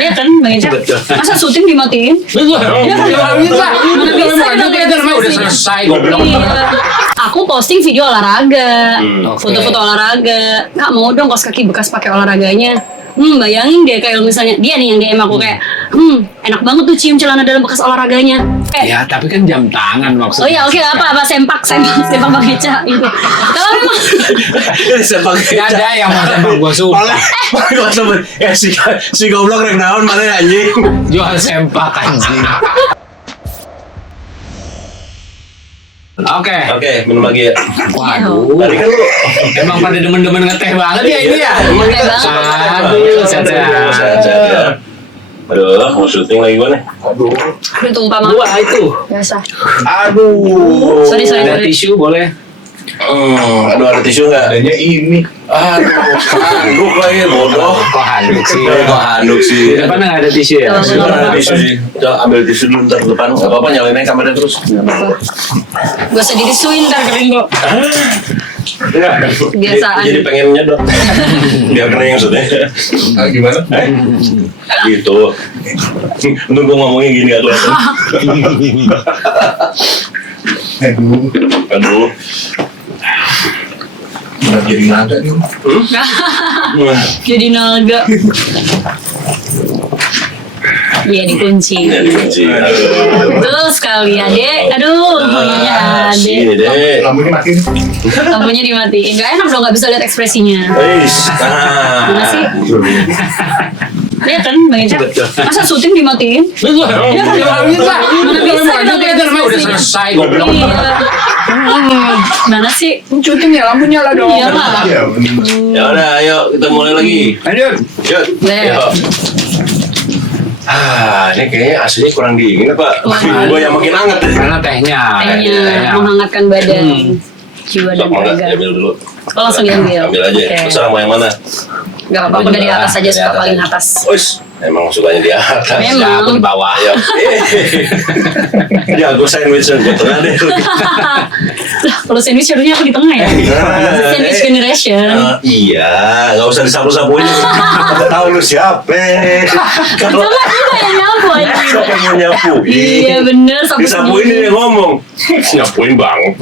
Iya kan, Bang Eca? Masa syuting dimatiin? Betul. Mana bisa Itu namanya udah selesai goblok. Iya. Aku posting video olahraga, foto-foto olahraga. Kak mau dong kaos kaki bekas pakai olahraganya. Bayangin deh kayak misalnya dia nih yang DM aku kayak, enak banget tuh cium celana dalam bekas olahraganya. Ya tapi kan jam tangan maksudnya. Oh iya oke apa sempak Bang Eca itu. Kalau memang Sempak Gak ada yang mau sempak gua sumpah. Si goblok rek naon mana anjing. Jual sempak anjing. Oke, minum lagi ya. waduh. Tadi kan lu Emang pada demen-demen ngeteh banget ya ini ya. Emang kita Aduh, sehat ya. Aduh, mau syuting lagi gua nih. udah tumpah mah. Wah itu. Biasa. Aduh. Sorry. Ada tisu boleh? Aduh, ada tisu nggak? Adanya ini. Handuk lagi, bodoh. Kok handuk sih? Kok handuk sih? Di depan nggak ada tisu ya? Kalau Sekarang ada tisu sih. Coba ambil tisu dulu ntar depan. Gak apa-apa, nyalain aja kamera terus. Gak usah ditisuin ntar kering kok. Enggak. Kebiasaan. Jadi pengen nyedot. Biar kering maksudnya. Gimana? Gitu. Untung gua ngomongnya gini gak kelihatan. Aduh. Udah jadi naga nih. Jadi naga. Iya dikunci. Ya dikunci. Betul sekali adek. Aduh, punya Sini adek. deh. Lampunya matiin. Lampunya dimatiin. Gak enak dong, gak bisa lihat ekspresinya. Mana sih? Iya kan, Bang Eca? Masa syuting dimatiin? Betul. Iya kan? Mana bisa Itu namanya udah selesai goblok. Iya. Mana sih? Syuting ya lampunya lah dong. Iya lah. Iya, bener. Ya udah, ayo kita mulai lagi. Lanjut. Yuk. Yuk. Ini kayaknya aslinya kurang dingin apa? Gua yang makin hangat deh. Karena tehnya. Tehnya menghangatkan badan, jiwa dan Sok mau nggak? raga. Diambil dulu. Oh, langsung diambil. Ambil aja. Oke. Terserah mau yang mana. Gak apa-apa, aku dari atas aja, Dari suka atas paling aja. atas. Wis, emang sukanya di atas. Memang. Aku di bawah. Ayo. Ya, gue sandwich gue tengah deh. Lah, kalau sandwich harusnya aku di tengah ya. Sandwich generation. Iya, nggak usah disapu-sapuin. Tahu lu siapa? Kalau Coba juga yang nyapu aja. siapa yang mau nyapu? Iya bener, sapu Disapuin sendiri. dia ngomong. Nyapuin banget.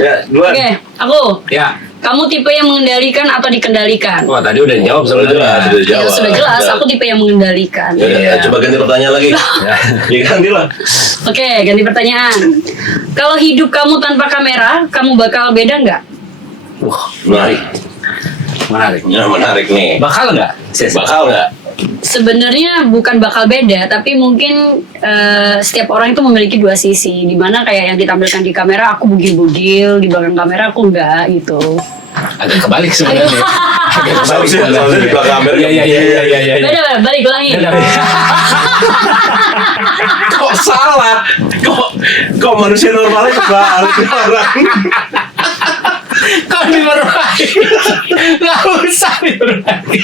Ya, duluan. Oke, aku. Ya. Kamu tipe yang mengendalikan atau dikendalikan? Wah tadi udah dijawab Sudah jelas, sebenarnya. sudah Ya, jawab. sudah jelas, aku tipe yang mengendalikan. Ya, Iya. coba ganti pertanyaan lagi. Ya ganti lah. Oke, ganti pertanyaan. Kalau hidup kamu tanpa kamera, kamu bakal beda nggak? Menarik. Menarik. Ya, menarik nih. Bakal nggak? Bakal nggak? Sebenarnya bukan bakal beda, tapi mungkin setiap orang itu memiliki dua sisi. Dimana kayak yang ditampilkan di kamera aku bugil-bugil, di belakang kamera aku enggak gitu. Agak kebalik sebenarnya. Agak kebalik Soalnya di belakang kamera. Iya. Beda, balik ulangi. Kok salah? Kok manusia normalnya kebalik orang? Kok diperbaiki? Nggak usah diperbaiki.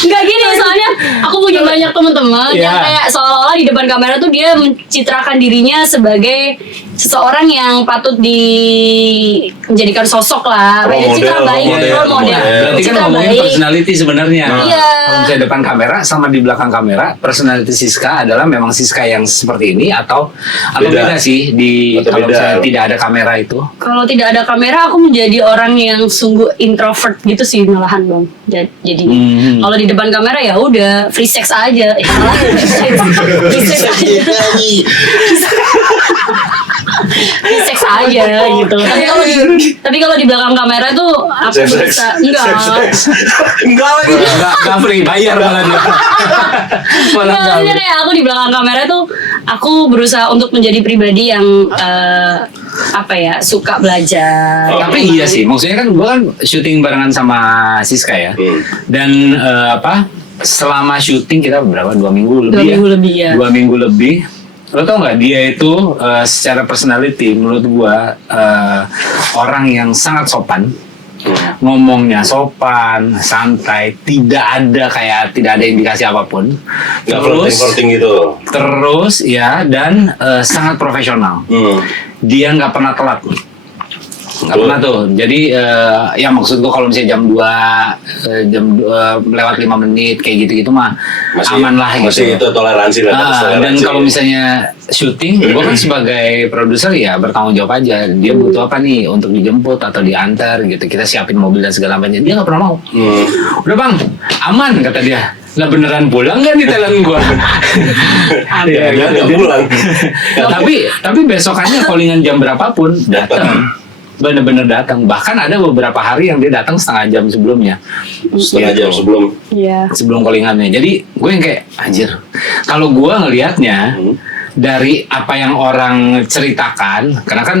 Enggak gini, soalnya aku punya banyak teman-teman yang Iya. kayak seolah-olah di depan kamera tuh dia mencitrakan dirinya sebagai seseorang yang patut dijadikan sosok lah, Role kayak citra model, baik, role model. role model, Berarti kan citra ngomongin baik. personality sebenarnya. Iya. Kalau misalnya depan kamera sama di belakang kamera, personality Siska adalah memang Siska yang seperti ini atau Beda. beda sih di Atau kalau beda. misalnya tidak ada kamera itu. Kalau tidak ada kamera, aku menjadi orang yang sungguh introvert gitu sih malahan bang. Jadi kalau di depan kamera ya udah free sex aja. Salah, free sex aja. Free sex aja gitu. Tapi kalau di belakang kamera tuh aku Seks. bisa enggak. Enggak lagi. Nggak free, bayar malah dia. Malah Enggak, maksudnya kayak aku di belakang kamera tuh aku berusaha untuk menjadi pribadi yang apa ya, suka belajar. Tapi iya sih, maksudnya kan gue kan syuting barengan sama Siska ya. Dan selama syuting kita berapa? 2 minggu lebih 2 minggu lebih ya. 2 minggu lebih. Lo tau nggak dia itu secara personality menurut gue orang yang sangat sopan. Ngomongnya sopan, santai, tidak ada indikasi apapun. Nggak flirting gitu. Terus ya, dan sangat profesional. Dia nggak pernah telat. Nggak pernah tuh. Jadi ya maksud gua kalau misalnya jam 2 lewat 5 menit kayak gitu-gitu mah aman lah gitu. Masih itu toleransi lah. Dan kalau misalnya syuting, gua kan sebagai produser ya bertanggung jawab aja. Dia butuh apa nih untuk dijemput atau diantar gitu. Kita siapin mobil dan segala macam. Dia nggak pernah mau. Udah bang, aman kata dia. Lah beneran pulang nggak di Thailand gua? Ya, nggak pulang. tapi besokannya callingan jam berapapun datang. Bener-bener datang. Bahkan ada beberapa hari yang dia datang setengah jam sebelumnya. Setengah jam sebelum. Iya. Sebelum callingannya. Jadi gue yang kayak anjir. Kalau gue ngelihatnya dari apa yang orang ceritakan, karena kan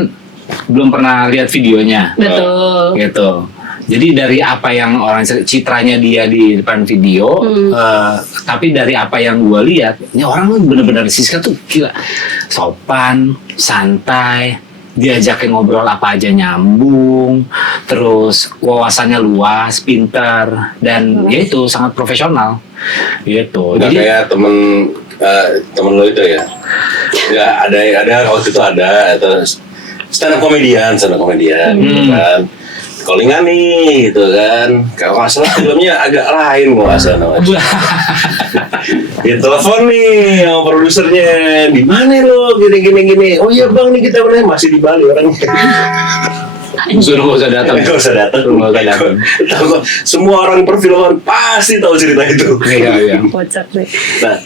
belum pernah lihat videonya. Betul. Gitu. Jadi dari apa yang orang citranya dia di depan video, tapi dari apa yang gue lihat, ini orang bener-bener Siska tuh gila, sopan, santai, diajakin ngobrol apa aja nyambung, terus wawasannya luas, pintar, dan ya itu sangat profesional, gitu. Nggak Jadi kayak temen lo itu ya. Nggak ada waktu itu ada atau stand up komedian gitu kan. Callingan nih gitu kan. Kalau nggak salah filmnya agak lain kalau nggak salah namanya. Dia telepon nih sama produsernya, di mana lo gini. Oh iya bang nih kita pernah masih di Bali orangnya. suruh nggak usah datang. Nggak usah datang. Semua orang perfilman pasti tahu cerita itu. Iya. Kocak deh. Nah,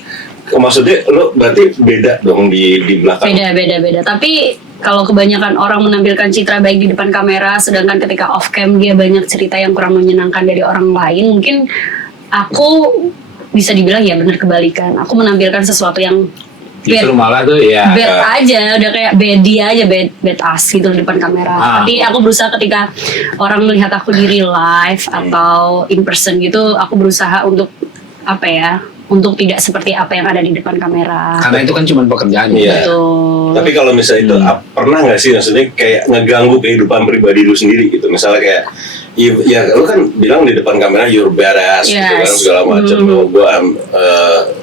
maksudnya lo berarti beda dong di belakang. Beda. Tapi kalau kebanyakan orang menampilkan citra baik di depan kamera, sedangkan ketika off cam dia banyak cerita yang kurang menyenangkan dari orang lain, mungkin aku bisa dibilang ya benar kebalikan. Aku menampilkan sesuatu yang Justru malah tuh ya. bad aja, udah kayak bad as gitu di depan kamera. Tapi aku berusaha ketika orang melihat aku di real life atau in person gitu, aku berusaha untuk apa ya? Untuk tidak seperti apa yang ada di depan kamera. Karena itu kan cuma pekerjaan. Iya. Betul. Tapi kalau misalnya itu pernah nggak sih maksudnya kayak ngeganggu kehidupan pribadi lu sendiri gitu? Misalnya kayak ya lu kan bilang di depan kamera you're badass gitu kan segala macam. Gue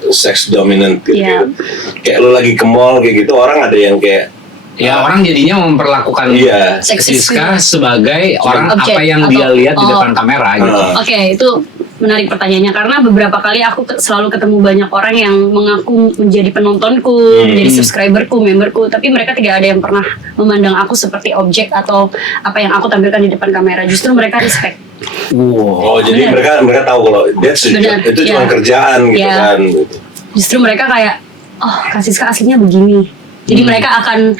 sex dominant gitu. Kayak lu lagi ke mall kayak gitu, orang ada yang kayak ya orang jadinya memperlakukan Siska sebagai orang objek, apa yang dia lihat di depan kamera gitu. Oke, itu menarik pertanyaannya karena beberapa kali aku selalu ketemu banyak orang yang mengaku menjadi penontonku, menjadi subscriberku, memberku, tapi mereka tidak ada yang pernah memandang aku seperti objek atau apa yang aku tampilkan di depan kamera. Justru mereka respect. oh jadi mereka tahu kalau itu cuma kerjaan gitu kan. Justru mereka kayak Kak Siska aslinya begini. Jadi mereka akan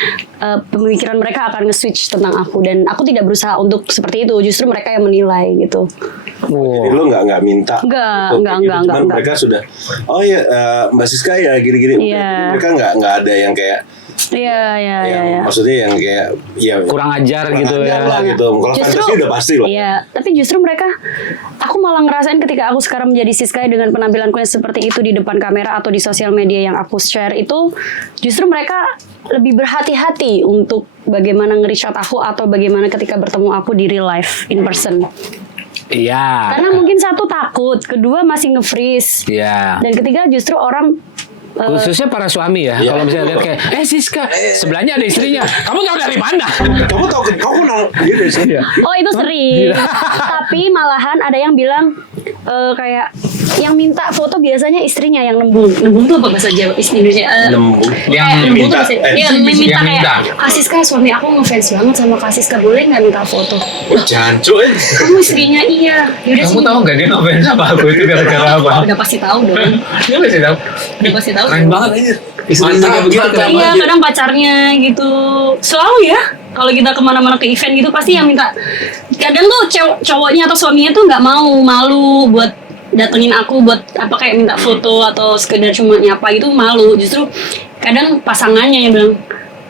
pemikiran mereka akan nge-switch tentang aku dan aku tidak berusaha untuk seperti itu. Justru mereka yang menilai gitu. Jadi lu nggak minta. Enggak. Mereka sudah. Oh ya Mbak Siska ya gini-gini. Iya. Mereka nggak ada yang kayak. Iya. Maksudnya yang kayak ya kurang ajar gitu ya. lah gitu. Kalau fantasi udah pasti lah. Iya, tapi justru mereka, aku malah ngerasain ketika aku sekarang menjadi Siska dengan penampilanku yang seperti itu di depan kamera atau di sosial media yang aku share itu, justru mereka lebih berhati-hati untuk bagaimana nge-reach aku atau bagaimana ketika bertemu aku di real life in person. Iya. Karena mungkin satu takut, kedua masih nge-freeze, Iya. dan ketiga justru orang Khususnya para suami ya. Kalau misalnya lihat kayak Siska, sebelahnya ada istrinya. Kamu tahu dari mana? Kamu tahu kamu kenal dia dari sini. Oh itu sering. Tapi malahan ada yang bilang kayak yang minta foto biasanya istrinya yang nembung. Nembung tuh apa bahasa Jawa? Indonesia. Nembung. Yang nembung tuh minta. bahasa- Iya, minta kayak Kak Siska, suami aku ngefans banget sama Kak Siska, boleh nggak minta foto? Jangan cuy. Kamu istrinya iya. Yaudah Kamu sini. tahu nggak dia ngefans sama aku itu gara-gara apa? Udah pasti tahu dong. Dia masih tahu. Udah pasti tahu. Keren banget aja. Istrinya kayak begitu Mantap. kan. Iya, kadang pacarnya gitu. Selalu ya. Kalau kita kemana-mana ke event gitu pasti yang minta. Kadang tuh cowoknya atau suaminya tuh nggak mau, malu buat datengin aku buat apa kayak minta foto atau sekedar cuma nyapa gitu, malu. Justru kadang pasangannya yang bilang,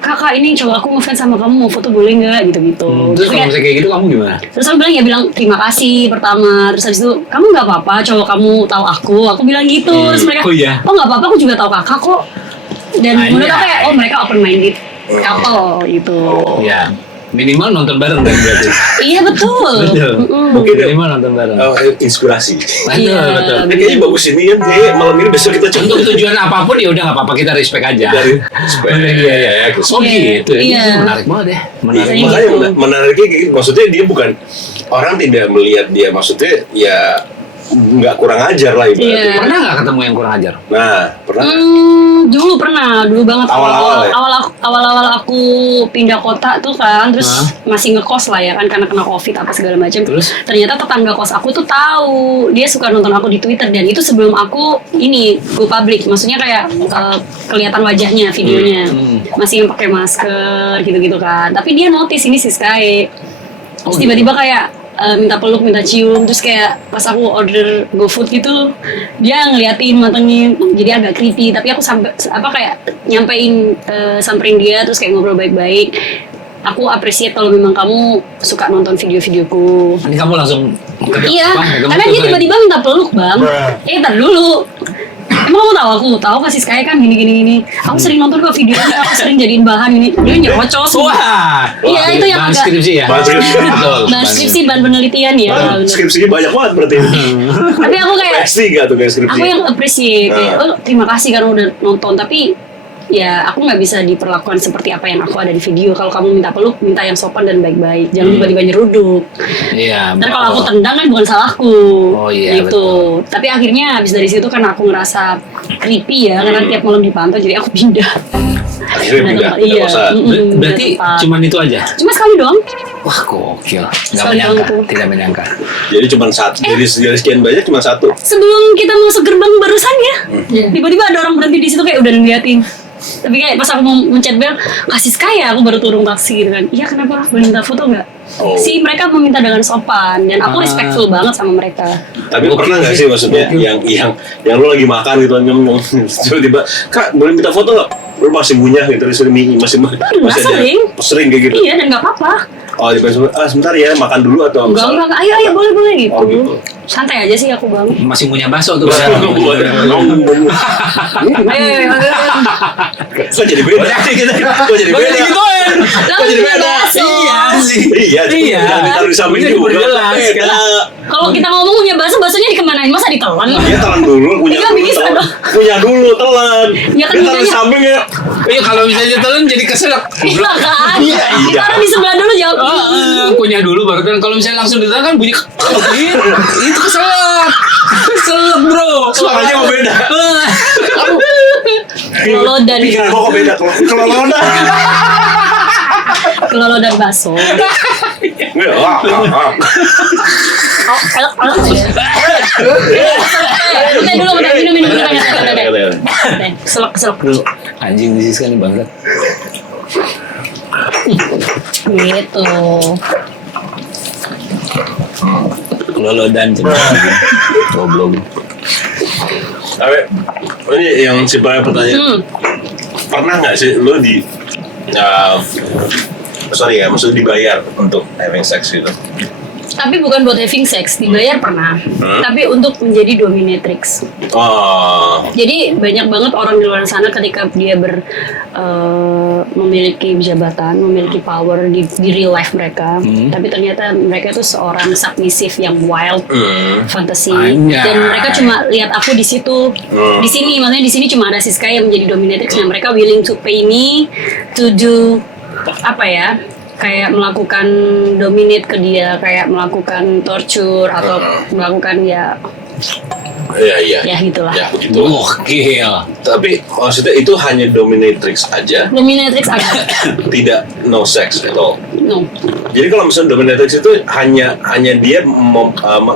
kakak ini cowok aku ngefans sama kamu, mau foto boleh nggak gitu-gitu. Terus kalau misalnya kayak gitu kamu gimana? Terus aku bilang terima kasih pertama. Terus habis itu kamu nggak apa-apa, cowok kamu tahu aku bilang gitu. Terus mereka, Oh iya? nggak apa-apa, aku juga tahu kakak kok. Dan menurut aku kayak mereka open minded couple gitu. Iya. Minimal nonton bareng kan berarti. Iya betul. Betul. Mungkin dia- Minimal nonton bareng. inspirasi. Betul, Iya. betul. Ini kayaknya bagus ini kan, kayak malam ini besok kita Untuk coba tujuan apapun ya udah nggak apa-apa, kita respect aja. dari supaya Iya, iya. Oh Iya. gitu. Iya. Ini menarik banget ya. Menarik Iya. banget. makanya menariknya kayak gitu. Maksudnya dia bukan orang tidak melihat dia, maksudnya ya nggak kurang ajar lah ibaratnya. Iya. Pernah nggak ketemu yang kurang ajar? Nah, pernah. Dulu pernah, dulu banget Awal-awal ya? awal-awal aku pindah kota tuh kan, terus Hah? masih ngekos lah ya kan karena kena covid apa segala macam. Terus? Ternyata tetangga kos aku tuh tahu, dia suka nonton aku di Twitter dan itu sebelum aku ini go public, maksudnya kayak kelihatan wajahnya videonya, masih yang pakai masker gitu-gitu kan. Tapi dia notice ini si Sky, terus tiba-tiba kayak minta peluk, minta cium, terus kayak pas aku order GoFood gitu, dia ngeliatin, matengin, jadi agak creepy. Tapi aku sampai kayak nyampein, samperin dia, terus kayak ngobrol baik-baik. Aku appreciate kalau memang kamu suka nonton video-videoku. Ini kamu langsung. Iya, Bang, kamu karena dia tuh tiba-tiba minta peluk bang. Tar dulu. Emang kamu tahu aku tahu kasih Sky kan gini. Aku sering nonton kok videonya, aku sering jadiin bahan ini. Dia nyerocos. Wah. Iya, itu yang bahan agak- skripsi ya. Bahan skripsi. Betul. Bahan skripsi, bahan penelitian ya. Kan bener. skripsinya banyak banget berarti. Tapi aku kayak PS3 tuh kayak skripsi. aku yang appreciate kayak, oh terima kasih karena udah nonton, tapi ya aku nggak bisa diperlakukan seperti apa yang aku ada di video. Kalau kamu minta peluk, minta yang sopan dan baik-baik, jangan tiba-tiba nyeruduk. Iya. Ntar kalau aku tendang kan bukan salahku. Oh, iya, gitu. Tapi akhirnya habis dari situ kan aku ngerasa creepy ya, karena tiap malam dipantau, jadi aku pindah. Akhirnya pindah Iya. kosan. Berarti cuman itu aja. Cuma sekali doang. Wah gokil. Nggak Sekali menyangka. doang tuh. Tidak menyangka. Jadi cuma satu, dari sekian banyak cuma satu. Sebelum kita masuk gerbang barusan ya, tiba-tiba ada orang berhenti di situ kayak udah ngeliatin. Tapi kayak pas aku mau mencet bel, kasih Sky ya, aku baru turun taksi gitu kan. Iya kenapa? Boleh minta foto nggak? Oh. Si mereka meminta dengan sopan dan aku respectful banget sama mereka. Tapi Gokil pernah nggak sih. sih maksudnya yang lu lagi makan gitu nyem tiba-tiba kak boleh minta foto nggak? Lu masih ngunyah gitu masih sering. sering kayak gitu. Iya dan nggak apa-apa. Oh sebentar ya makan dulu atau Enggak, ayo boleh gitu. Oh, gitu. Santai aja sih aku bang. Masih ngunyah bakso tuh. Ayo. Kok jadi beda? Kok jadi beda? Kok jadi beda? Iya sih. Iya, Iya. jangan ditaruh di samping Ini juga. jelas. Beda. Kalau kita ngomong punya bakso, baksonya dikemanain? Masa ditelan? Dia telan dulu, Iya, bisa dong. punya dulu telan. Ya kan Dia taruh di makanya- samping ya. Iya kalau misalnya telan jadi keselak. Iya kan? Iya. Taruh di sebelah dulu jawab. Kunyah dulu baru telan. Kalau misalnya langsung ditelan kan bunyi itu keselak. Keselak bro. Suaranya mau beda. Kelolodan. Pikiran gua kok beda kelolodan. Kelolodan bakso. Teh dulu, minum dulu. Teh, keselak. Anjing di sini banget. Gitu. Kelolodan cuma. Goblok. Tapi ini yang simpelnya pertanyaan. Pernah nggak sih lo sorry ya, maksudnya dibayar untuk having sex gitu? Tapi bukan buat having sex, dibayar pernah. Tapi untuk menjadi dominatrix. Oh, Jadi banyak banget orang di luar sana ketika dia memiliki jabatan, memiliki power di real life mereka, tapi ternyata mereka itu seorang submissive yang wild, fantasy, Anjay. dan mereka cuma lihat aku di situ, di sini, maksudnya di sini cuma ada Siska yang menjadi dominatrix, dan mereka willing to pay me to do apa ya? Kayak melakukan dominate ke dia, kayak melakukan torture atau melakukan ya iya. gitulah. Ya begitu. Gokil. Tapi maksudnya itu hanya dominatrix aja, Dominatrix ada. tidak no sex at all. No. Jadi kalau misalnya dominatrix itu hanya dia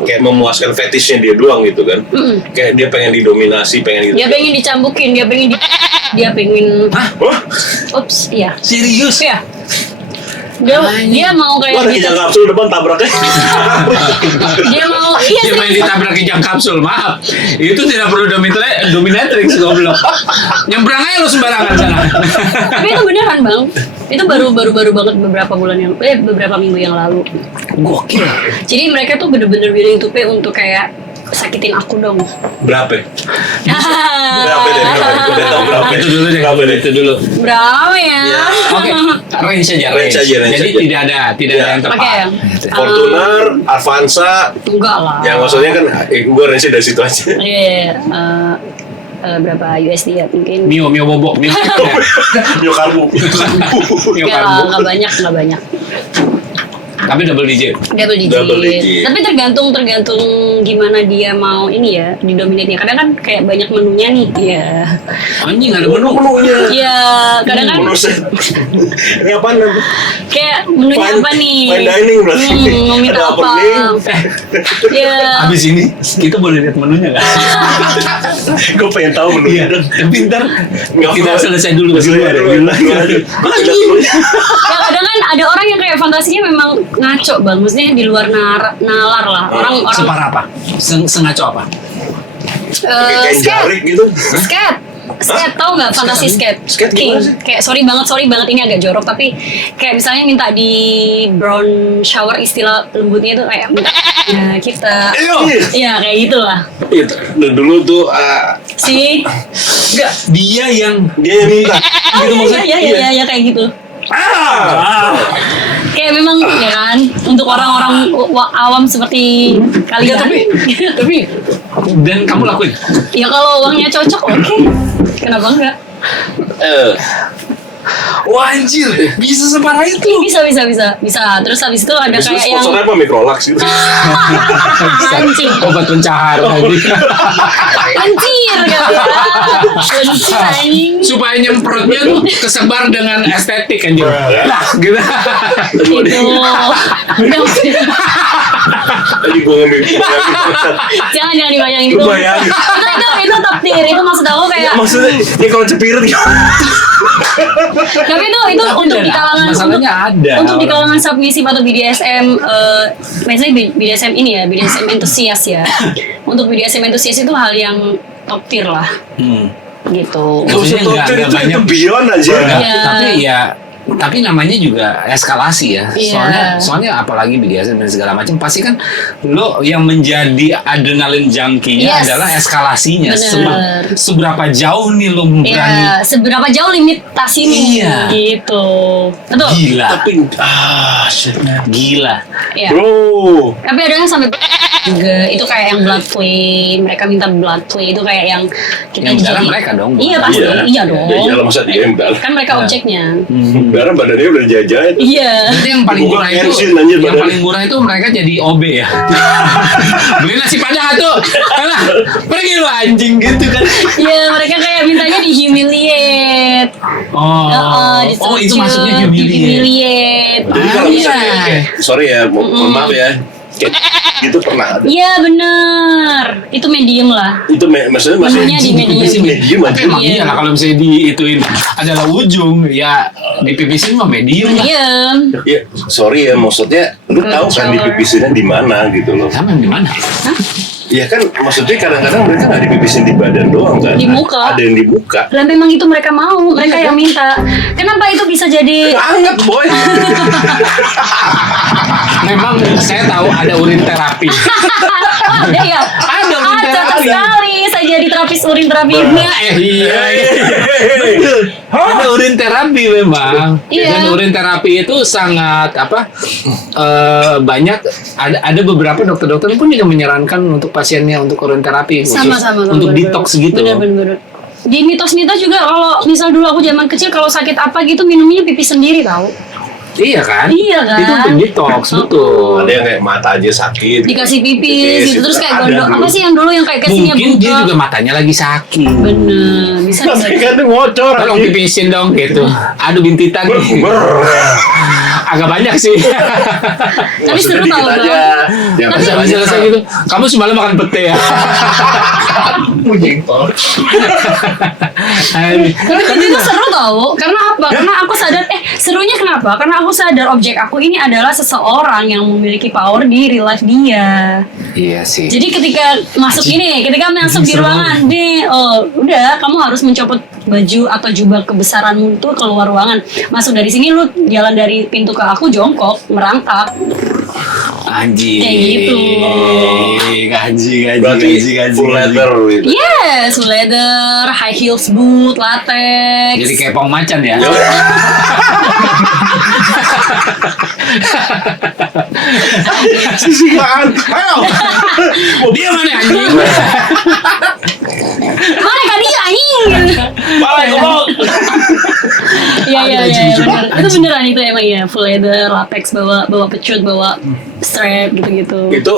kayak memuaskan fetishnya dia doang gitu kan? Kayak dia pengen didominasi, pengen gitu. Dia pengen dicambukin, dia pengen Wah, ups, iya. Serius Ya. Dia mau wah, kayak ada gitu. kijang kapsul depan tabraknya. Dia mau iya Dia main serius. ditabrak kijang kapsul, maaf. Itu tidak perlu dominatrix goblok. Nyebrang aja lu sembarangan sana. Tapi itu beneran, Bang. Itu baru banget beberapa minggu yang lalu. Gokil. Jadi mereka tuh bener-bener willing to pay untuk kayak sakitin aku dong. Berapa? Berapa deh? Udah tahu berapa? Itu dulu deh. Berapa deh? Itu dulu. Berapa ya? Ya. Oke, range aja. Range aja. Jadi tidak ada yang tepat. Oke. Fortuner, Avanza, Enggak lah. yang maksudnya kan gue range dari situ aja. Iya. Berapa USD ya mungkin? Mio bobok, Mio. Mio karbu. Mio Ya, karbu. nggak banyak. Tapi double digit. Double digit. Tapi tergantung gimana dia mau ini ya didominatnya. Kadang kan kayak banyak menunya nih. Iya. Anjing ada menu. Menunya. Iya. Kadang kan Menu set. Ini apaan? kayak menunya apa nih? Fine dining berarti. Mau minta Ada apa? opening. Iya. Abis ini kita boleh lihat menunya nggak? Gue pengen tahu menunya. Tapi ntar Nggak kita apa. selesai dulu. Selesai dulu. Ya kadang kan ada orang yang kayak fantasinya memang ngaco bang, maksudnya di luar nalar lah. Orang Separah apa? Sengaco apa? Kayak jarik gitu. skate tau nggak fantasi skate? Skate gimana sih? Kayak sorry banget ini agak jorok tapi kayak misalnya minta di brown shower, istilah lembutnya itu kayak ya kita ya kayak gitulah Dan dulu tuh sih. Enggak, dia yang minta. gitu maksudnya. Iya kayak gitu. Kayak memang ya kan untuk orang-orang awam seperti kalian. Tapi dan kamu lakuin. Ya kalau uangnya cocok oke. Kenapa enggak? Wah anjir, bisa separah itu. Bisa. Terus habis itu ada Bisnis kayak yang sponsornya apa? Microlax gitu. anjing. Obat pencahar tadi. Anjir kali ya. Anjir anjing. Supaya nyemprotnya tuh kesebar dengan estetik anjir. Nah, gitu. Itu. Tadi gue ngambil. Jangan dibayangin Lu itu. bayangin. Itu top tier. Itu maksud aku kayak Maksudnya, ya kalau cepirit tapi itu untuk di kalangan masalahnya ada. untuk di kalangan submisif atau BDSM misalnya BDSM ini ya, BDSM entusias ya. Untuk BDSM entusias itu hal yang top tier lah gitu. Maksudnya nggak banyak. itu beyond aja. Iya. Tapi namanya juga eskalasi ya. Iya. Soalnya apalagi BDSM dan segala macam pasti kan lo yang menjadi adrenalin junkie-nya Yes. adalah eskalasinya. Bener. Seberapa jauh nih lo berani. Iya, seberapa jauh limitasi nih Iya. gitu. Betul. Gila. Tapi shit man. Gila. Iya. Bro. Tapi ada yang sampai juga itu kayak yang blood play, mereka minta blood play itu kayak yang kita Yang dalam jadi- mereka dong. Iya pasti, iya dong. Ya iyalah, masa dia yang dalam. Kan mereka objeknya. Karena badannya udah jajan. Iya. Jadi yang paling Bukan murah itu, bensin, anjir, yang badannya. paling murah itu mereka jadi OB ya. Beli nasi padang tuh, alah, pergi lu anjing gitu kan. Iya, mereka kayak mintanya dihumiliate. Oh itu maksudnya humiliate. Jadi kalau Iya. misalnya kayak, sorry ya, mohon maaf ya, kayak gitu pernah ada. Iya bener. Itu medium lah. Itu maksudnya masih Menunya di medium. medium Tapi aja. emang Iya. iya lah kalau misalnya diituin adalah ujung ya dipipisin mah medium lah. Medium. Ya, sorry ya, maksudnya lu tahu kan dipipisinnya di mana gitu loh. Sama di mana? Iya kan, maksudnya kadang-kadang mereka nggak dipipisin di badan doang kan. Di muka. Ada yang di muka. Lah memang itu mereka mau, mereka yang minta. Kenapa itu bisa jadi Anget boy. Memang saya tahu ada urin terapi. ada ya? Ada urin Cocok terapi. sekali saya jadi terapis urin terapi. Iya. Ada urin terapi memang. Iya. Dan urin terapi itu sangat banyak. Ada beberapa dokter-dokter pun juga menyarankan untuk pasiennya untuk urin terapi khusus Sama-sama. untuk detox gitu. Bener. Di mitos-mitos juga kalau misal dulu aku zaman kecil kalau sakit apa gitu minumnya pipis sendiri tahu. Iya kan? Iya kan? Itu untuk detox betul. Ada yang kayak mata aja sakit. Dikasih pipis gitu terus kayak Ada gondok dulu. apa sih yang dulu yang kayak kasihnya Mungkin buka. dia juga matanya lagi sakit. Bener, bisa Tapi bisa. kan ngocor. Tolong anjing. pipisin dong gitu. Aduh bintitan. Agak banyak sih. Tapi Maksudnya seru dikit tau aja. Bang. Yang Tapi- masih Selesai gitu. Kamu semalam makan pete ya? Tapi itu seru tau. Karena apa? Karena aku sadar serunya kenapa? Karena aku sadar objek aku ini adalah seseorang yang memiliki power di real life dia. Iya sih. Jadi ketika masuk ketika masuk di ruangan, udah kamu harus mencopot baju atau jubah kebesaranmu itu keluar ruangan. Masuk dari sini lu jalan dari pintu ke aku jongkok, merangkak. Anjing. Kayak gitu. Gaji. Berarti full leather gitu. Yes, leather, high heels boot, latex. Jadi kayak pong macan ya. Sisihan. Ayo. Dia mana anjing? Mana kan dia anjing? Pala kebal. Iya benar. Itu beneran itu emang ya full leather, latex, bawa pecut, bawa strap gitu-gitu. Itu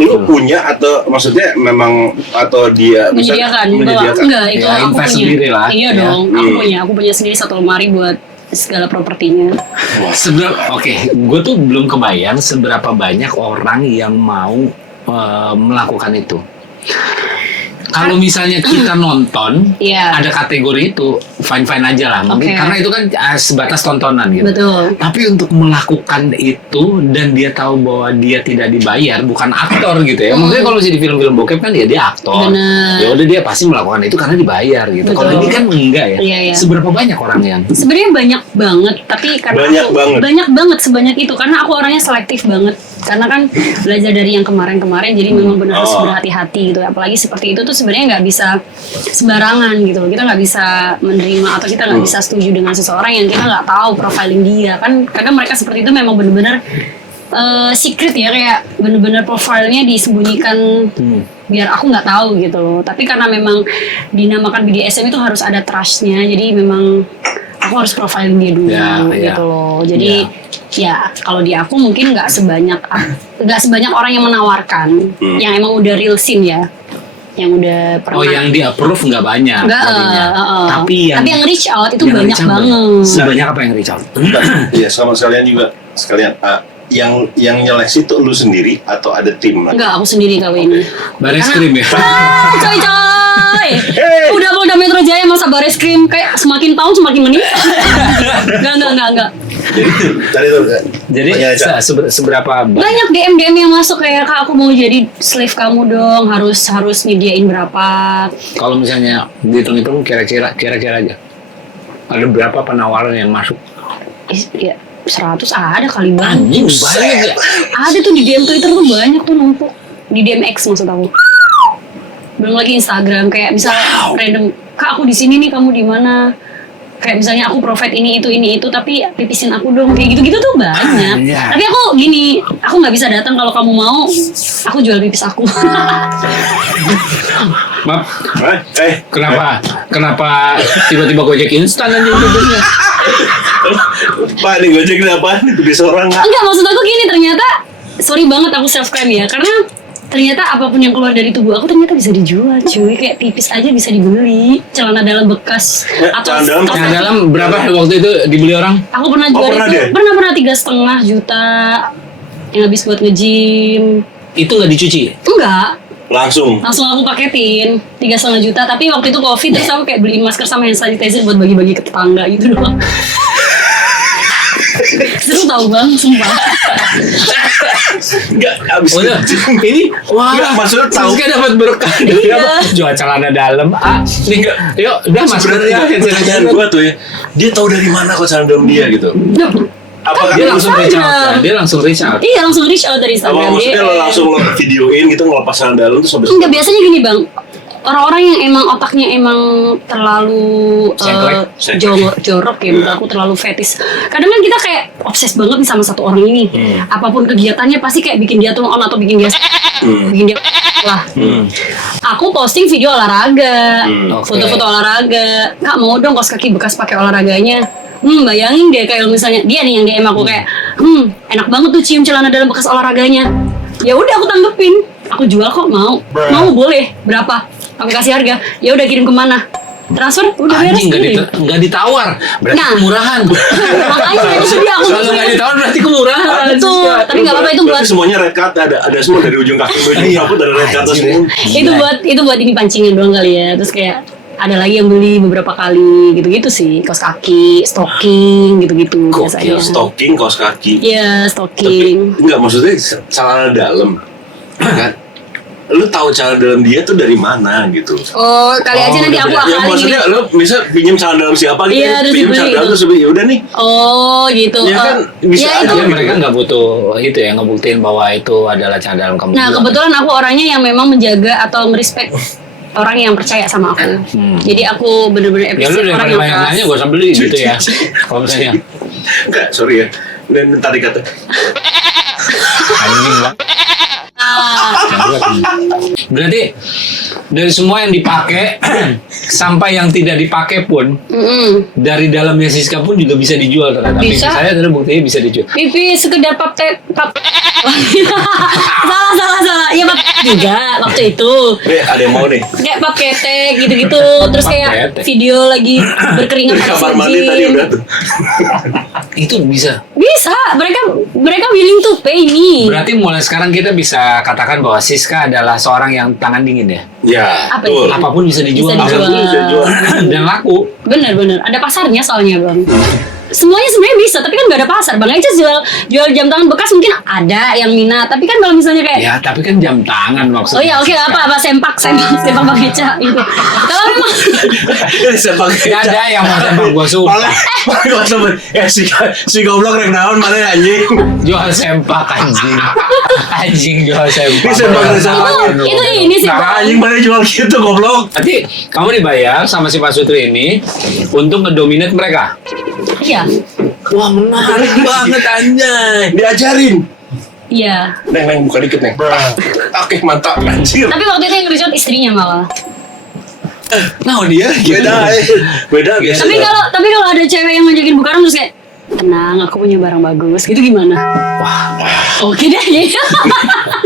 lu punya atau maksudnya memang atau dia Menyediakan, bawa enggak itu Ya, aku invest punya. sendiri lah. Iya Ya. dong, aku punya sendiri satu lemari buat segala propertinya. Gue tuh belum kebayang seberapa banyak orang yang mau melakukan itu. Kalau misalnya kita nonton, Iya. ada kategori itu fine aja lah, mungkin Oke. karena itu kan sebatas tontonan gitu. Betul. Tapi untuk melakukan itu dan dia tahu bahwa dia tidak dibayar, bukan aktor gitu ya. Mungkin kalau di film-film bokep kan dia aktor. Bener. Ya udah dia pasti melakukan itu karena dibayar gitu. Kalau Betul. ini kan enggak ya. Iya. Seberapa banyak orang yang Sebenarnya banyak banget, tapi karena banyak banget sebanyak itu karena aku orangnya selektif banget. Karena kan belajar dari yang kemarin-kemarin, jadi memang benar harus berhati-hati gitu. Apalagi seperti itu tuh sebenarnya nggak bisa sembarangan gitu. Kita nggak bisa menerima atau kita nggak bisa setuju dengan seseorang yang kita nggak tahu profiling dia kan. Kadang mereka seperti itu memang benar-benar secret ya, kayak benar-benar profilnya disembunyikan biar aku nggak tahu gitu. Tapi karena memang dinamakan BDSM itu harus ada trustnya, jadi memang aku harus profiling dia dulu gitu loh. Jadi ya kalau di aku mungkin nggak sebanyak orang yang menawarkan, yang emang udah real scene ya, yang udah pernah. Oh, yang di approve nggak banyak. Nggak, Tapi yang reach out itu yang banyak reach out banget. Sebanyak apa yang reach out? Iya, sama sekalian yang nyeleksi itu lu sendiri atau ada tim? Enggak, aku sendiri kali ini. Baris krim ya. Coy. Udah Polda Metro Jaya masa baris krim kayak semakin tahun semakin meningkat. Enggak. Tadi tuh. Jadi seberapa Banyak DM yang masuk kayak, "Kak, aku mau jadi slave kamu dong, harus nyediain berapa?" Kalau misalnya dihitung-hitung kira-kira aja. Ada berapa penawaran yang masuk? Ya 100 ada kali banget. Anjing banyak ya. Ada tuh di DM Twitter tuh banyak tuh numpuk. Di DM X maksud aku. Belum lagi Instagram kayak misal random, "Kak, aku di sini nih, kamu di mana?" Kayak misalnya aku provide ini itu tapi pipisin aku dong, kayak gitu tuh banyak. Iya. Tapi aku gini, aku nggak bisa datang kalau kamu mau, aku jual pipis aku. Maaf, kenapa tiba-tiba Gojek instan aja hidupnya? Pak, nih Gojek ini apaan? Itu di seorang nggak? Enggak, maksud aku gini, ternyata sorry banget aku self claim ya, karena ternyata apapun yang keluar dari tubuh aku ternyata bisa dijual, cuy. Kayak pipis aja bisa dibeli, celana dalam bekas Celana dalam berapa waktu itu dibeli orang? Aku pernah jual pernah itu, deh? pernah 3,5 juta yang habis buat nge-gym. Itu nggak dicuci? Enggak, Langsung. langsung aku paketin 3,5 juta. Tapi waktu itu COVID, terus aku kayak beliin masker sama hand sanitizer buat bagi-bagi ke tetangga gitu doang. Seru tau bang, sumpah. Enggak, abis Oh ya, ini wah, Nggak, maksudnya tahu. Siska dapat berkah. Iya. Jual celana dalam. Nih, yuk, udah Sebenarnya pertanyaan gue tuh ya, dia tahu dari mana kok celana dalam dia gitu? Apakah Dia langsung reach out. Instagram. Dia langsung reach out. Iya, langsung reach out dari apa Instagram. maksudnya lo langsung lo videoin gitu ngelepas celana dalam terus habis Enggak, biasanya gini bang, orang-orang yang emang otaknya emang terlalu jorok ya, menurut aku terlalu fetis. Kadang kan kita kayak obses banget nih sama satu orang ini. Apapun kegiatannya pasti kayak bikin dia turn on atau bikin dia lah. Aku posting video olahraga, foto-foto olahraga. "Kak, mau dong kaos kaki bekas pakai olahraganya." Bayangin deh kayak misalnya dia nih yang DM aku kayak, enak banget tuh cium celana dalam bekas olahraganya. Ya udah aku tanggepin, aku jual kok, mau boleh, berapa? Aku kasih harga, ya udah kirim kemana? Transfer, udah beres. Anjing nggak ditawar, berarti Nah. kemurahan. Makanya itu dia aku Kalau nggak ditawar berarti kemurahan. Betul, tapi nggak apa-apa itu buat Berarti semuanya red card ada semua dari ujung kaki ke ujung rambut ada red card semua. itu buat ini pancingan doang kali ya. Terus kayak ada lagi yang beli beberapa kali gitu-gitu sih, kaos kaki, stocking gitu-gitu biasanya. Stocking, kaos kaki. Iya, Tapi stocking. enggak maksudnya celana dalam kan lu tahu cara dalam dia tuh dari mana gitu. Oh, kali aja nanti aku Ya akalin ini. maksudnya lu bisa pinjam cara dalam siapa gitu, Iya, terus pinjam dibeli cara dalam gitu. terus ya udah nih. Oh, gitu. Ya kan, bisa ya aja itu. Jadi mereka nggak butuh itu ya, ngebuktiin bahwa itu adalah cara dalam kamu. Nah, juga. kebetulan aku orangnya yang memang menjaga atau merespek orang yang percaya sama aku. Jadi aku bener-bener Ya lu appreciate orang daripada yang banyak keras. nanya, gue usah beli gitu ya. Kalau misalnya Enggak, sorry ya. Dan tadi kata anjing bang. Ah, Berarti dari semua yang dipakai sampai yang tidak dipakai pun, dari dalamnya Siska pun juga bisa dijual ternyata. Bisa. Pipi saya tadi buktinya bisa dijual. pipi sekedar pap. salah. Ya pap juga waktu itu. nih ada yang mau nih. Kayak pap ketek gitu-gitu. Terus Pap kayak ketek. video lagi berkeringat Di pakai kamar mandi seljin. tadi udah tuh. Itu bisa. Bisa, mereka willing to pay me. Berarti mulai sekarang kita bisa katakan bahwa Siska adalah seorang yang tangan dingin ya. Ya, Apa betul. itu? Apapun bisa dijual. Bisa dijual. Apapun bisa dijual. Dan laku. Bener, ada pasarnya soalnya bang. Semuanya sebenarnya bisa, tapi kan nggak ada pasar. Bang Eca jual jam tangan bekas mungkin ada yang minat, tapi kan kalau misalnya kayak Ya, tapi kan jam tangan oh maksudnya. ya oke apa sempak Bang Eca gitu. Kalau memang Ini saya pakai Gak ada yang mau sempak gua suka. Malah gua sebut si goblok rek naon mana anjing. Jual sempak anjing. Anjing jual sempak. Ini sempak dari sana. itu ini sih Nah, bang. anjing mana jual gitu goblok. Nanti kamu dibayar sama si Pak Sutri ini untuk ngedominate mereka. Iya, Wah, menarik banget anjay. Diajarin. iya. Neng buka dikit, Neng. Oke, mantap anjir. Tapi waktu itu yang ngerjain istrinya malah. Nah dia Beda biasa. Tapi kalau ada cewek yang ngajakin bukaran terus kayak tenang, aku punya barang bagus. Gitu gimana? Wah. Oke deh. Gitu.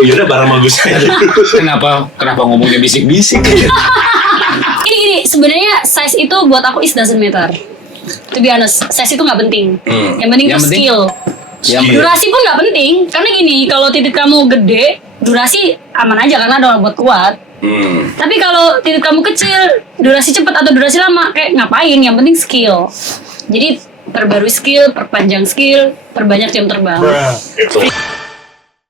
Ya udah barang bagus aja. Kenapa ngomongnya bisik-bisik? Gini, sebenarnya size itu buat aku is doesn't matter. To be honest, size itu nggak penting. Yang penting Yang itu penting- skill. Durasi pun nggak penting, karena gini, kalau titik kamu gede, durasi aman aja karena ada orang buat kuat. Tapi kalau titik kamu kecil, durasi cepat atau durasi lama, kayak ngapain? Yang penting skill. Jadi perbarui skill, perpanjang skill, perbanyak jam terbang. Itu.